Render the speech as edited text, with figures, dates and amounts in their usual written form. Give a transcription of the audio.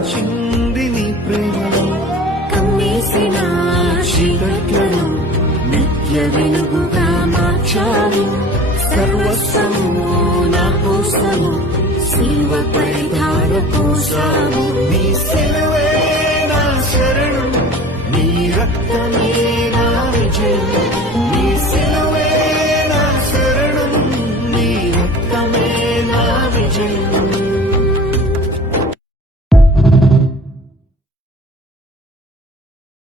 నడిపించింది నీ ప్రేమలో కమ్మేసిన చీకట్లను నిత్య వెలుగుగా మార్చాలి. సర్వస్వము నా కోసము శిలువపై ధార పోసావు.